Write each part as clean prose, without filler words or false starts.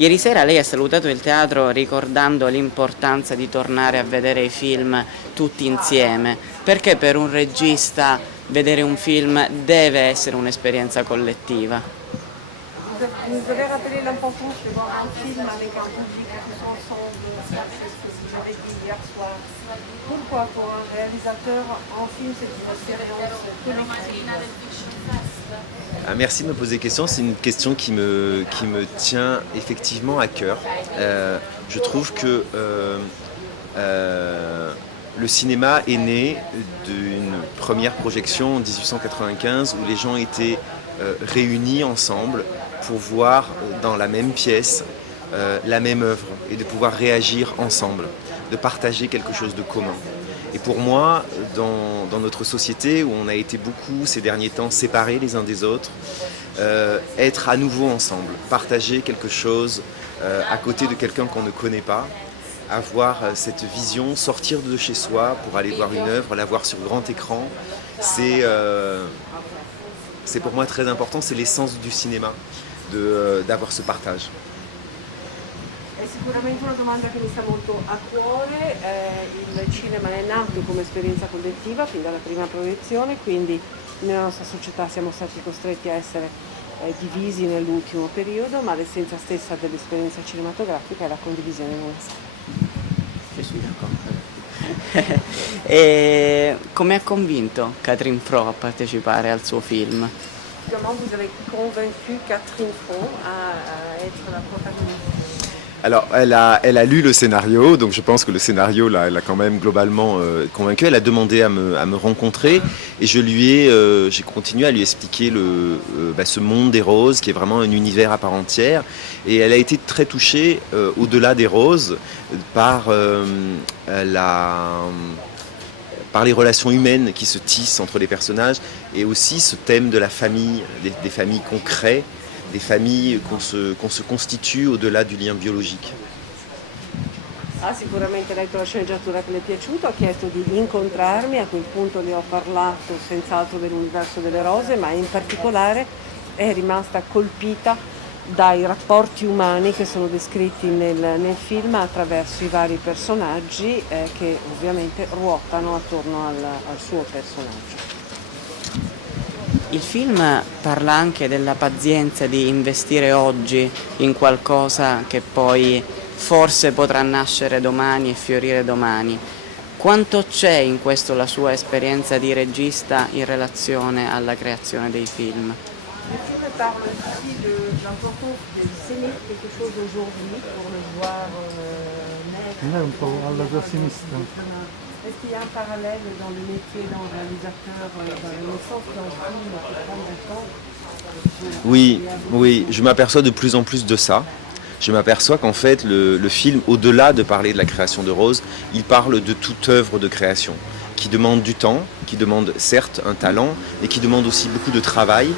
Ieri sera lei ha salutato il teatro ricordando l'importanza di tornare a vedere i film tutti insieme. Perché per un regista vedere un film deve essere un'esperienza collettiva? Vous avez rappelé l'importance de voir un film avec un public tous ensemble, ça c'est ce que vous avez dit hier soir. Pourquoi pour un réalisateur, un film c'est une expérience collective? Ah, merci de me poser la question. C'est une question qui me tient effectivement à cœur. Je trouve que le cinéma est né d'une première projection en 1895 où les gens étaient réunis ensemble pour voir dans la même pièce la même œuvre et de pouvoir réagir ensemble, de partager quelque chose de commun. Et pour moi, dans notre société où on a été beaucoup ces derniers temps séparés les uns des autres, être à nouveau ensemble, partager quelque chose à côté de quelqu'un qu'on ne connaît pas, avoir cette vision, sortir de chez soi pour aller voir une œuvre, la voir sur grand écran, c'est pour moi très important, c'est l'essence du cinéma, d'avoir ce partage. È sicuramente una domanda che mi sta molto a cuore, il cinema è nato come esperienza collettiva fin dalla prima proiezione, quindi nella nostra società siamo stati costretti a essere divisi nell'ultimo periodo, ma l'essenza stessa dell'esperienza cinematografica è la condivisione in una sala. Je suis d'accord. E come ha convinto Catherine Fro a partecipare al suo film? Comment vous avez convaincu Catherine Fro à être la protagoniste? Alors, elle a lu le scénario, donc je pense que le scénario, là, elle a quand même globalement convaincu. Elle a demandé à me rencontrer et j'ai continué à lui expliquer ce monde des roses, qui est vraiment un univers à part entière. Et elle a été très touchée, au-delà des roses, par les relations humaines qui se tissent entre les personnages et aussi ce thème de la famille, des familles qu'on crée, des familles qu'on se constitue au-delà du lien biologique. Ha sicuramente letto la sceneggiatura che le è piaciuta, ho chiesto di incontrarmi, a quel punto le ho parlato senz'altro dell'universo delle rose, ma in particolare è rimasta colpita dai rapporti umani che sono descritti nel film attraverso i vari personaggi che ovviamente ruotano attorno al suo personaggio. Il film parla anche della pazienza di investire oggi in qualcosa che poi forse potrà nascere domani e fiorire domani. Quanto c'è in questo la sua esperienza di regista in relazione alla creazione dei film? Le film parle aussi de l'importance de s'aimer quelque chose aujourd'hui pour le voir naître. È un po' alla tua sinistra. Est-ce qu'il y a un parallèle dans le métier d'un réalisateur, dans la naissance d'un film qui prend du temps? Oui, oui, je m'aperçois de plus en plus de ça. Je m'aperçois qu'en fait, le film, au-delà de parler de la création de Rose, il parle de toute œuvre de création, qui demande du temps, qui demande certes un talent, mais qui demande aussi beaucoup de travail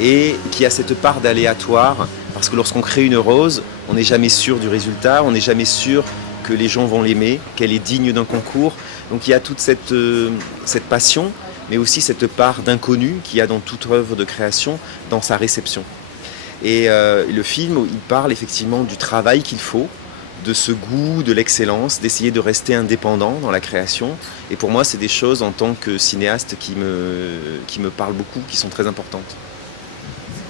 et qui a cette part d'aléatoire, parce que lorsqu'on crée une rose, on n'est jamais sûr du résultat, on n'est jamais sûr que les gens vont l'aimer, qu'elle est digne d'un concours. Donc il y a toute cette passion, mais aussi cette part d'inconnu qu'il y a dans toute œuvre de création, dans sa réception. Et le film, il parle effectivement du travail qu'il faut, de ce goût, de l'excellence, d'essayer de rester indépendant dans la création. Et pour moi, c'est des choses en tant que cinéaste qui me parlent beaucoup, qui sont très importantes.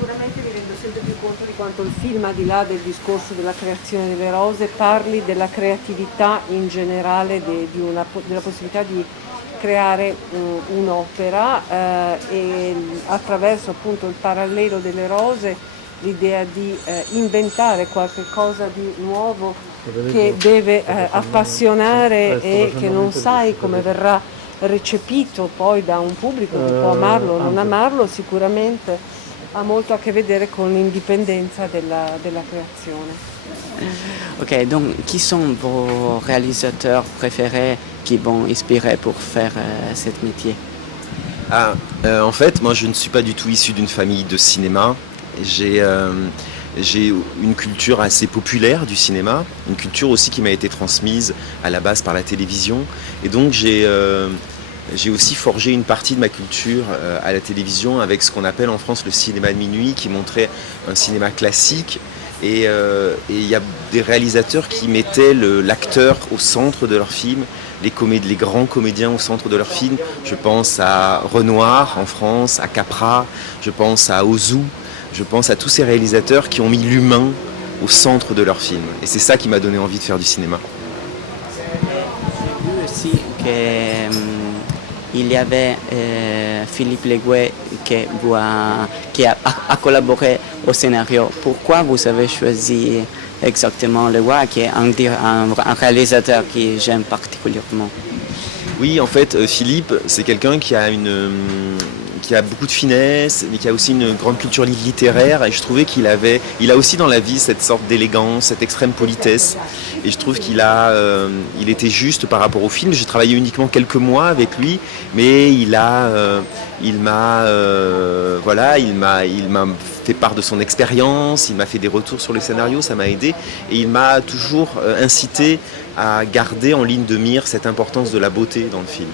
Sicuramente mi rendo sempre più conto di quanto il film, al di là del discorso della creazione delle rose, parli della creatività in generale, della possibilità di creare un'opera e attraverso appunto il parallelo delle rose l'idea di inventare qualche cosa di nuovo che deve appassionare e che non sai come verrà recepito poi da un pubblico che può amarlo o non amarlo, sicuramente ha molto a che vedere con l'indipendenza della creazione. Ok, donc qui sont vos réalisateurs préférés qui vont inspirer pour faire ce métier? En fait, moi je ne suis pas du tout issu d'une famille de cinéma. J'ai une culture assez populaire du cinéma, une culture aussi qui m'a été transmise à la base par la télévision. Et donc j'ai aussi forgé une partie de ma culture à la télévision avec ce qu'on appelle en France le cinéma de minuit, qui montrait un cinéma classique Et il y a des réalisateurs qui mettaient l'acteur au centre de leur film, les grands comédiens au centre de leur film. Je pense à Renoir en France, à Capra, je pense à Ozu, je pense à tous ces réalisateurs qui ont mis l'humain au centre de leur film. Et c'est ça qui m'a donné envie de faire du cinéma. J'ai vu aussi qu'il y avait Philippe Leguet qui a collaboré au scénario. Pourquoi vous avez choisi exactement Leguet, qui est un réalisateur que j'aime particulièrement? Oui, en fait, Philippe, c'est quelqu'un qui a beaucoup de finesse, mais qui a aussi une grande culture littéraire. Et je trouvais qu'il a aussi dans la vie cette sorte d'élégance, cette extrême politesse. Et je trouve il était juste par rapport au film. J'ai travaillé uniquement quelques mois avec lui, mais il m'a fait part de son expérience. Il m'a fait des retours sur le scénario, ça m'a aidé. Et il m'a toujours incité à garder en ligne de mire cette importance de la beauté dans le film.